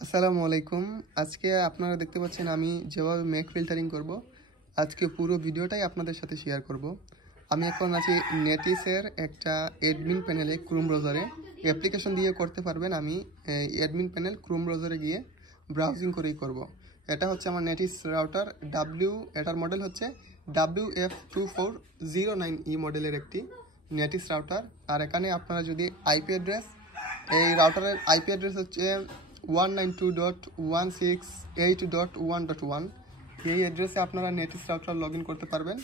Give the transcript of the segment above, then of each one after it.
আসসালামু আলাইকুম। আজকে আপনারা দেখতে পাচ্ছেন আমি যেভাবে ম্যাক ফিল্টারিং করব, আজকে পুরো ভিডিওটাই আপনাদের সাথে শেয়ার করব। আমি এখন আছি নেটিসের একটা অ্যাডমিন প্যানেলে ক্রোম ব্রাউজারে অ্যাপ্লিকেশন দিয়ে করতে পারবেন। আমি অ্যাডমিন প্যানেল ক্রোম ব্রাউজারে গিয়ে ব্রাউজিং করেই করব। এটা হচ্ছে আমার নেটিস রাউটার এটার মডেল হচ্ছে WF2409E মডেলের একটি নেটিস রাউটার। আর এখানে আপনারা যদি আইপি অ্যাড্রেস, এই রাউটারের আইপি অ্যাড্রেস হচ্ছে 192.168.1.1। এই অ্যাড্রেসে আপনারা নেটিস রাউটার লগ ইন করতে পারবেন।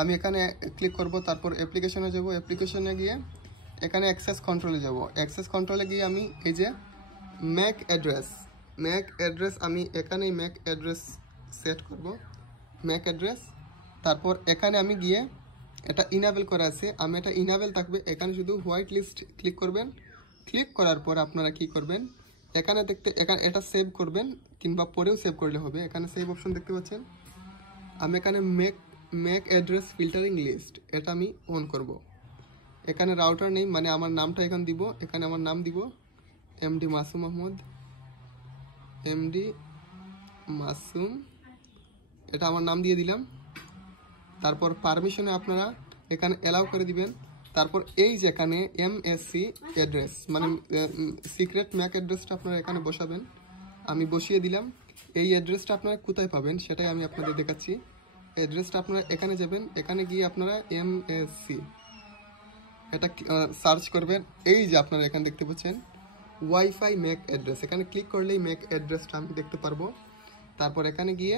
আমি এখানে ক্লিক করব, তারপর অ্যাপ্লিকেশনে যাব। অ্যাপ্লিকেশনে গিয়ে এখানে অ্যাক্সেস কন্ট্রোলে যাব। অ্যাক্সেস কন্ট্রোলে গিয়ে আমি এই যে ম্যাক অ্যাড্রেস আমি এখানেই ম্যাক অ্যাড্রেস সেট করব, ম্যাক অ্যাড্রেস। তারপর এখানে আমি গিয়ে এটা ইনাবেল করা আছে, আমি এটা ইনাবেল থাকবে। এখানে শুধু হোয়াইট লিস্ট ক্লিক করবেন। ক্লিক করার পর আপনারা কি করবেন, এখানে এটা সেভ করবেন, কিংবা পরেও সেভ করলে হবে। এখানে সেভ অপশন দেখতে পাচ্ছেন। আমি এখানে ম্যাক অ্যাড্রেস ফিল্টারিং লিস্ট এটা আমি অন করব। এখানে রাউটার নেই, মানে আমার নামটা এখানে দিব। এখানে আমার নাম দিব এমডি মাসুম আহমদ, এমডি মাসুম, এটা আমার নাম দিয়ে দিলাম। তারপর পারমিশনে আপনারা এখানে অ্যালাউ করে দিবেন। তারপর এই যে এখানে এমএসসি অ্যাড্রেস, মানে সিক্রেট ম্যাক অ্যাড্রেসটা আপনারা এখানে বসাবেন। আমি বসিয়ে দিলাম। এই অ্যাড্রেসটা আপনারা কোথায় পাবেন সেটাই আমি আপনাদের দেখাচ্ছি। অ্যাড্রেসটা আপনারা এখানে যাবেন, এখানে গিয়ে আপনারা এমএসসি এটা সার্চ করবেন। এই যে আপনারা এখানে দেখতে পাচ্ছেন ওয়াইফাই ম্যাক অ্যাড্রেস, এখানে ক্লিক করলেই ম্যাক অ্যাড্রেসটা আমি দেখতে পারবো। তারপর এখানে গিয়ে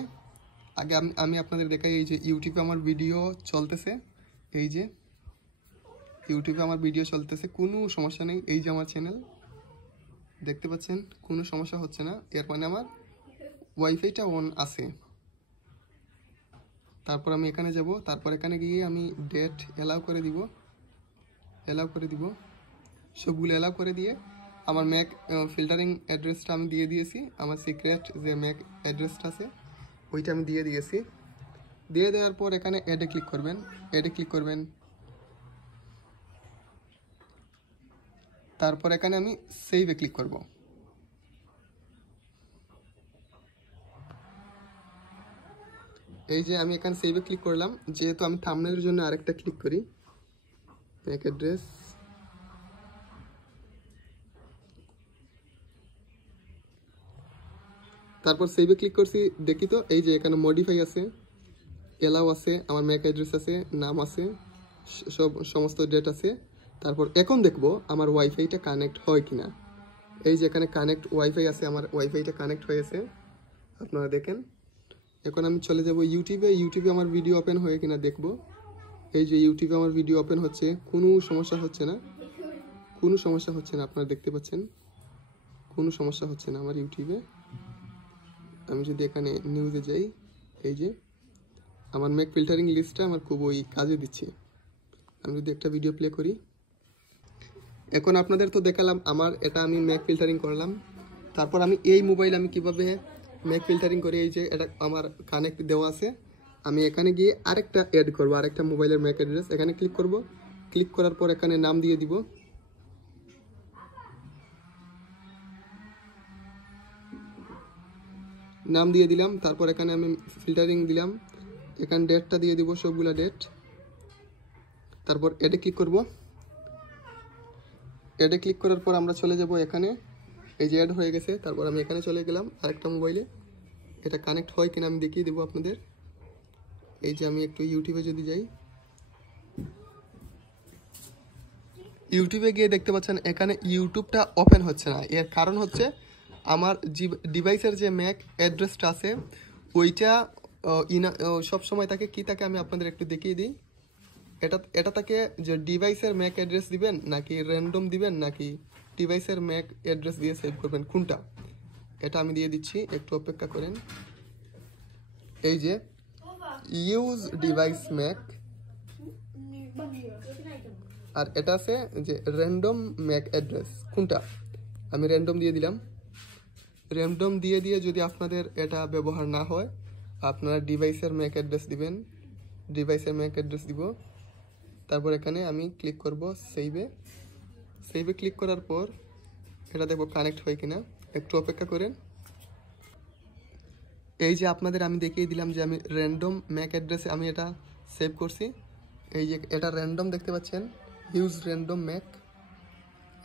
আগে আমি আপনাদের দেখাই, এই যে ইউটিউবে আমার ভিডিও চলতেছে, এই যে ইউটিউবে আমার ভিডিও চলতেছে, কোনো সমস্যা নেই। এই যে আমার চ্যানেল দেখতে পাচ্ছেন, কোনো সমস্যা হচ্ছে না, এর মানে আমার ওয়াইফাইটা অন আছে। তারপর আমি এখানে যাব, তারপর এখানে গিয়ে আমি ডেট অ্যালাউ করে দিব, সবগুলো অ্যালাউ করে দিয়ে আমার ম্যাক ফিল্টারিং অ্যাড্রেসটা আমি দিয়ে দিয়েছি। আমার সিক্রেট যে ম্যাক অ্যাড্রেসটা আছে ওইটা আমি দিয়ে দিয়েছি। দিয়ে দেওয়ার পর এখানে অ্যাডে ক্লিক করবেন, তারপর এখানে আমি সেভে ক্লিক করব। এই যে আমি এখানে সেভে ক্লিক করলাম। যেহেতু আমি থাম্বনেলের জন্য আরেকটা ক্লিক করি, ম্যাক অ্যাড্রেস, তারপর সেভে ক্লিক করছি। দেখি তো এই যে এখানে মডিফাই আছে, এলাও আছে, আমার ম্যাক অ্যাড্রেস আছে, নাম আছে, সমস্ত ডেট আছে। তারপর এখন দেখব আমার ওয়াইফাইটা কানেক্ট হয় কিনা। এই যে এখানে কানেক্ট ওয়াইফাই আছে, আমার ওয়াইফাইটা কানেক্ট হয়েছে, আপনারা দেখেন। এখন আমি চলে যাব ইউটিউবে আমার ভিডিও ওপেন হয়ে কিনা দেখব। এই যে ইউটিউবে আমার ভিডিও ওপেন হচ্ছে, কোনো সমস্যা হচ্ছে না, আপনারা দেখতে পাচ্ছেন কোনো সমস্যা হচ্ছে না আমার ইউটিউবে। আমি যদি এখানে নিউজে যাই, এই যে আমার ম্যাক ফিল্টারিং লিস্টটা আমার খুবই কাজে দিচ্ছে। আমি যদি একটা ভিডিও প্লে করি, এখন আপনাদের তো দেখালাম আমার এটা আমি ম্যাক ফিল্টারিং করলাম। তারপর আমি এই মোবাইল আমি কিভাবে ম্যাক ফিল্টারিং করি, এই যে এটা আমার কানেক্ট দেওয়া আছে। আমি এখানে গিয়ে আরেকটা অ্যাড করব, আরেকটা মোবাইলের ম্যাক অ্যাড্রেস। এখানে ক্লিক করব, ক্লিক করার পর এখানে নাম দিয়ে দিব। নাম দিয়ে দিলাম, তারপর এখানে আমি ফিল্টারিং দিলাম, এখানে ডেটটা দিয়ে দিব, সবগুলা ডেট। তারপর অ্যাডে ক্লিক করব। অ্যাডে ক্লিক করার পর আমরা চলে যাব এখানে, এই যে অ্যাড হয়ে গেছে। তারপর আমি এখানে চলে গেলাম আরেকটা মোবাইলে, এটা কানেক্ট হয় কিনা আমি দেখিয়ে দেবো আপনাদের। এই যে আমি একটু ইউটিউবে যদি যাই, ইউটিউবে গিয়ে দেখতে পাচ্ছেন এখানে ইউটিউবটা ওপেন হচ্ছে না। এর কারণ হচ্ছে আমার ডিভাইসের যে ম্যাক অ্যাড্রেসটা আছে ওইটা সব সময় থাকে কি থাকে আমি আপনাদের একটু দেখিয়ে দিই। এটা থাকে যে ডিভাইসের ম্যাক অ্যাড্রেস দিবেন নাকি র্যান্ডম দিবেন নাকি ডিভাইসের ম্যাক অ্যাড্রেস দিয়ে সেভ করবেন, কোনটা, এটা আমি দিয়ে দিচ্ছি, একটু অপেক্ষা করেন। এই যে ইউজ ডিভাইস ম্যাক, আর এটা আছে যে র্যান্ডম ম্যাক অ্যাড্রেস, কোনটা, আমি র্যান্ডম দিয়ে দিলাম। র্যান্ডম দিয়ে যদি আপনাদের এটা ব্যবহার না হয়, আপনারা ডিভাইসের ম্যাক অ্যাড্রেস দিবেন, ডিভাইসের ম্যাক অ্যাড্রেস দিব। তারপর এখানে আমি ক্লিক করব সেভে ক্লিক করার পর এটা দেখবো কানেক্ট হয় কিনা, একটু অপেক্ষা করেন। এই যে আপনাদের আমি দেখিয়ে দিলাম যে আমি র্যান্ডম ম্যাক অ্যাড্রেসে আমি এটা সেভ করছি। এই যে এটা র্যান্ডম দেখতে পাচ্ছেন, ইউজ র্যান্ডম ম্যাক,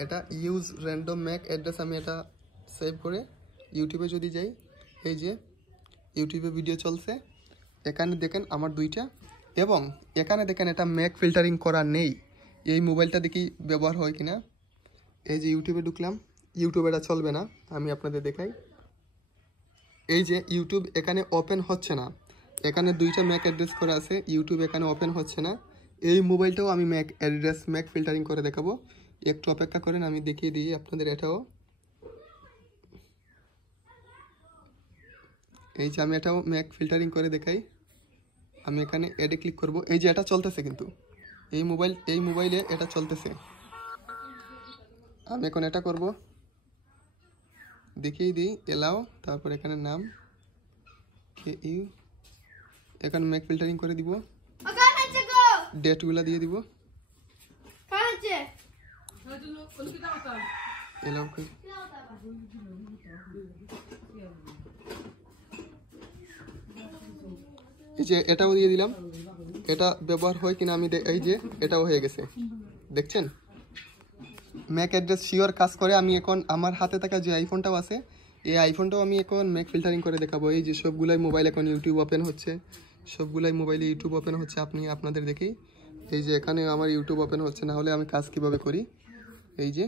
এটা ইউজ র্যান্ডম ম্যাক অ্যাড্রেস আমি এটা সেভ করে ইউটিউবে যদি যাই, এই যে ইউটিউবে ভিডিও চলছে, এখানে দেখেন আমার দুইটা, এবং এখানে দেখেন এটা ম্যাক ফিল্টারিং করা নেই। এই মোবাইলটা দেখি ব্যবহার হয় কিনা। এই যে ইউটিউবে ঢুকলাম, ইউটিউবে এটা চলবে না, আমি আপনাদের দেখাই। এই যে ইউটিউব এখানে ওপেন হচ্ছে না, এখানে দুইটা ম্যাক অ্যাড্রেস করা আছে, ইউটিউব এখানে ওপেন হচ্ছে না। এই মোবাইলটাও আমি ম্যাক অ্যাড্রেস ম্যাক ফিল্টারিং করে দেখাবো, একটু অপেক্ষা করেন, আমি দেখিয়ে দিই আপনাদের এটাও। এই যে আমি এটাও ম্যাক ফিল্টারিং করে দেখাই, আমি এখানে এডে ক্লিক করব। এই যে এটা চলতেছে, কিন্তু এই মোবাইলে এটা চলতেছে। আমি এখন এটা করব, দেখিয়ে দিই এলাও, তারপর এখানে নাম ইউ, এখানে ম্যাক ফিল্টারিং করে দিব, ডেটগুলো দিয়ে দিব, এলাও করে। এই যে এটাও দিয়ে দিলাম, এটা ব্যবহার হয় কিনা আমি এই যে এটাও হয়ে গেছে, দেখছেন ম্যাক অ্যাড্রেস শিওর কাজ করে। আমি এখন আমার হাতে থাকা যে আইফোনটাও আছে, এই আইফোনটাও আমি এখন ম্যাক ফিল্টারিং করে দেখাবো। এই যে সবগুলাই মোবাইল এখন ইউটিউব ওপেন হচ্ছে, সবগুলাই মোবাইলে ইউটিউব ওপেন হচ্ছে, আপনি আপনাদের দেখেই। এই যে এখানে আমার ইউটিউব ওপেন হচ্ছে, না হলে আমি কাজ কিভাবে করি। এই যে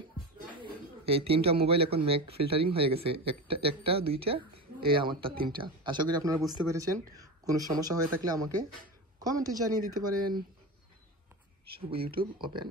এই তিনটা মোবাইল এখন ম্যাক ফিল্টারিং হয়ে গেছে, একটা দুইটা, এই আমারটা তিনটা। আশা করি আপনারা বুঝতে পেরেছেন। কোনো সমস্যা হয়ে থাকলে আমাকে কমেন্টে জানিয়ে দিতে পারেন। সব ইউটিউব ওপেন।